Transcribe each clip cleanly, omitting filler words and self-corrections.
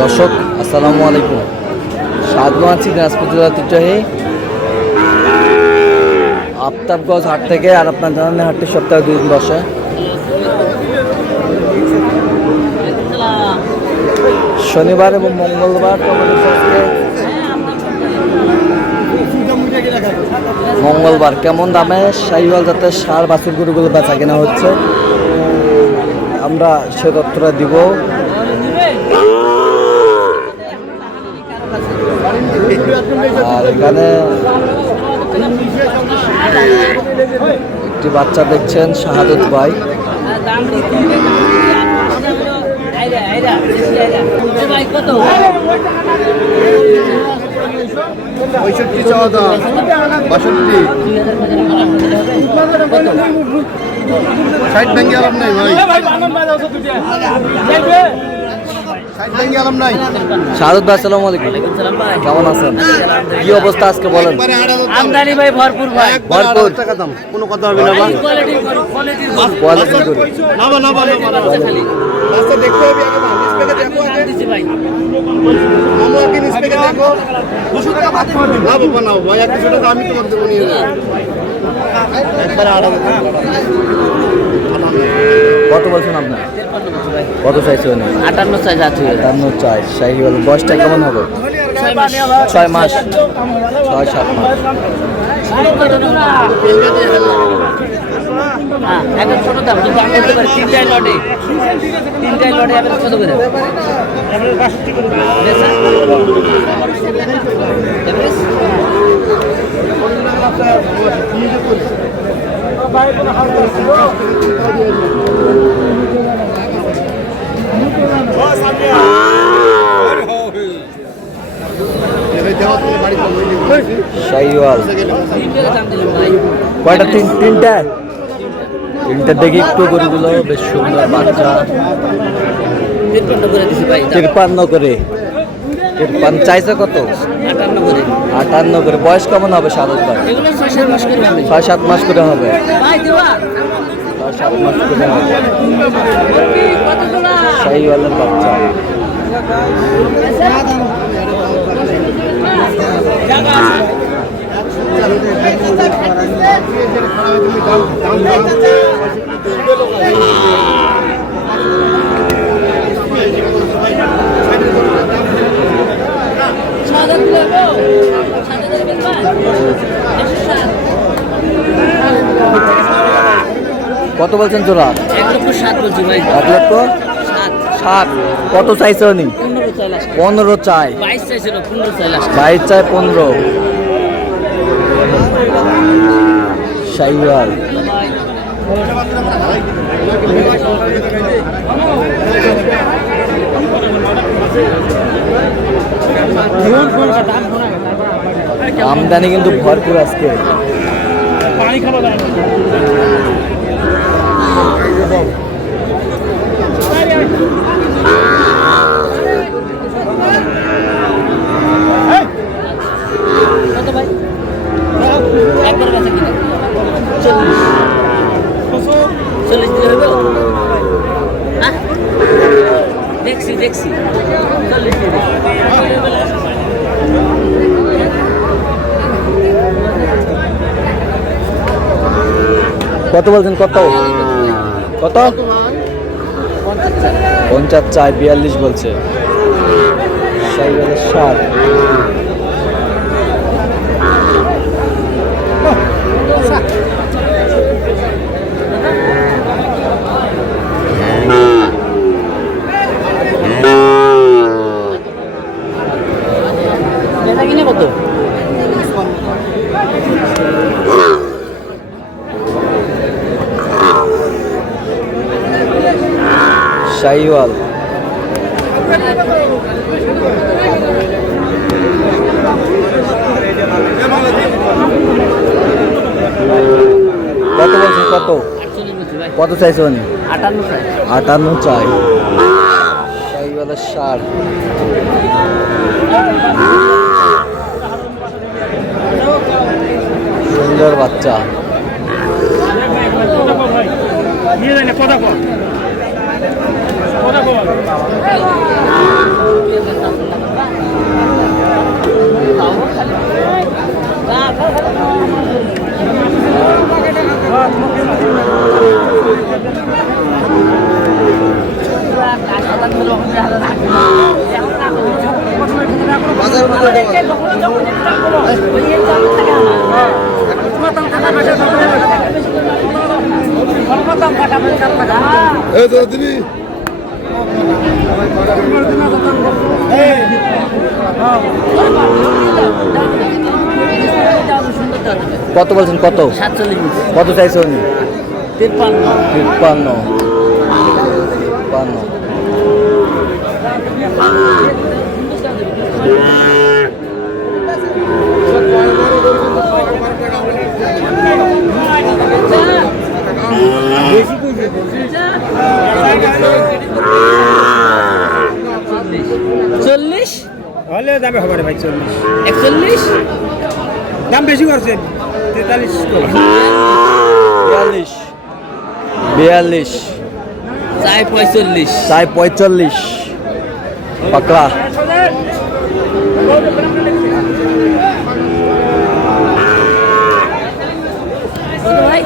দর্শক আসসালামু আলাইকুম। স্বাগত আছি দিনাজপুর জেলার ঐতিহ্যবাহী আফতাবগঞ্জ হাট থেকে। আর আপনার জানেন হাটটি সপ্তাহে 2 দিন বসে। শনিবার এবং মঙ্গলবার। মঙ্গলবার কেমন দামে শাহিওয়াল জাতের ষাঁড় বাছুর গরুগুলো বেচা কেনা হচ্ছে, আমরা সে তথ্যটা দিব। আর এখানে একটি বাচ্চা দেখছেন, শাহাদত ভাই। শাহাদত ভাই আসসালামু আলাইকুম। কেমন আছেন? কি অবস্থা আজকে বলেন? আমদানি ভাই ভরপুর, ভাই ভরপুর। কোনো কথা হবে না ভাই। কোয়ালিটি গরু। রাস্তা দেখতে হবে আগে, নিচে দেখো আগে দিছি ভাই। আমরা কি নিচে দেখো 200 টাকা ভাত খাবেন না বাবা, না ভাই 100 টাকা আমি তোমার দেব নিয়ে একবার আড়াবে। কত বলছেন আপনার? কত চাইছে উনি? 58 চাই যাচ্ছে। 58 চাই। শাহিওয়াল বয়সটা কেমন হবে? 6 মাস। 6 মাস 6-7 মাস। হ্যাঁ, এখন ছোট দাম কিন্তু আমি বলতে পারি তিনটাই লটে এখন কত করে? শাহিওয়াল কয়টা? তিনটা দেখি একটু গরুগুলো বেশ সুন্দর বাচ্চা। 53 করে দিছি ভাই। 53 করে। 53 চাইছে কত? 58 করে। 58 করে। বয়স কেমন হবে শাহাদত ভাই? এগুলো 6-7 মাস করে হবে। 6-7 মাস করে হবে। ভাই দিবা 6-7 মাস করে হবে। কত তোলা? শাহিওয়ালের বাচ্চা। জায়গা আছে। কত বলছেন জোড়া? 1,07,000 বলছি ভাই। 1,07,000। কত চাইছে উনি? 15 চাই। 22 চাইছিল, 15 চাই লাস্ট। 22 চাই 15। শাহিওয়াল আমদানি কিন্তু ভরপুর আজকে। কত ভাই? একবার কাছে কিনা 40 দিলে হবে? হ্যাঁ, দেখছি 40 দিলে। কত বলছেন? কত 50 চাই। 42 বলছে। শাহিওয়ালের 7। এটা কিনে কত? শাহিওয়াল কত বলছেন? কত? 48 বলছি ভাই। কত চাইছে উনি? 58 চাই। 58 চাই। শাহিওয়ালের 60। সুন্দর বাচ্চা। নিয়ে যায় না, কথা কর। কত বলছেন কত? 47। কত চাইছে উনি? 53। 53। 53। চল্লিশ হলে দামে হবে ভাই 40। 41। দাম বেশি করছেন 43 করে। 42। 42। চাই 45। চাই 45। পাকড়া। ভাই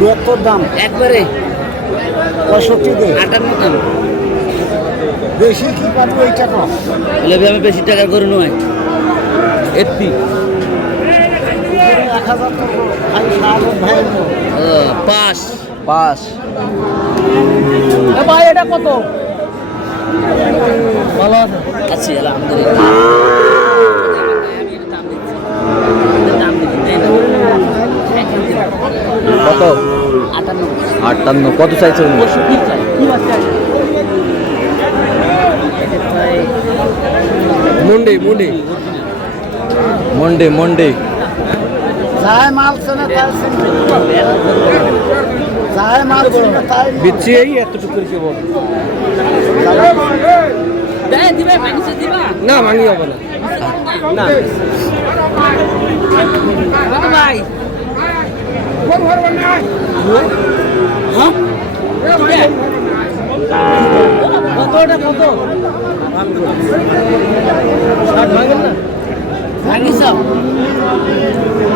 76 দাম, একবারে 65 দে। 58 দাম। বেশি কি পাবো এই টাকা? বলে আমি বেশি টাকা করে নয় 80। 1000 টাকা ভাই সাহেব ভাই। 5। 5। ভাই এটা কত? ভালো আছে? আছি আলহামদুলিল্লাহ। কত? 58। 58। কত চাইছে উনি? 65 চাই। মুন্ডি মুন্ডি মন্ডে মন্ডে। যায় মাল শোনা তাই যায় মাল শোনা তাই বিচ্ছি এই এতটুকু করে কি বল দেয় দিবে মাইনাসে দিবা? না মানি হবে না। না কত ভাই? হ্যাঁ কতটা কত? 60 ভাঙেন না? ভাঙি সব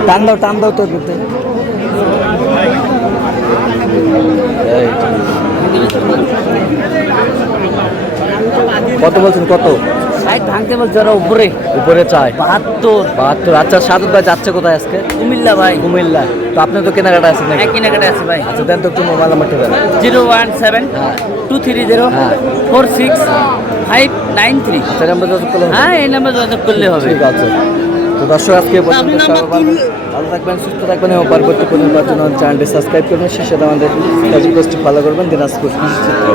টান দাও তো করতে। কত বলছেন কত? 60 ভাঙতে বলছে ওরা উপরে উপরে চাই 72। 72। আচ্ছা সাদত ভাই যাচ্ছে কোথায় আজকে? কুমিল্লা ভাই। কুমিল্লা। তো আপনি তো কেনাকাটা আছেন নাকি? এক কেনাকাটা আছে ভাই। আচ্ছা দেন তো একটু মোবাইল নাম্বারটা দেন। 017 হ্যাঁ। 230 হ্যাঁ। 46 593। আচ্ছা নাম্বার যোগাযোগ করলে হবে? হ্যাঁ এই নাম্বার যোগাযোগ করলে হবে। ঠিক আছে। তো দর্শক আজকে এই পর্যন্ত। সবাই ভালো থাকবেন, সুস্থ থাকবেন এবং পরবর্তী কোনো চ্যানেলটি সাবস্ক্রাইব করবেন। সেই সাথে আমাদের ফেসবুক পেজটি ফলো করবেন দিনাজপুর কৃষি চিত্র।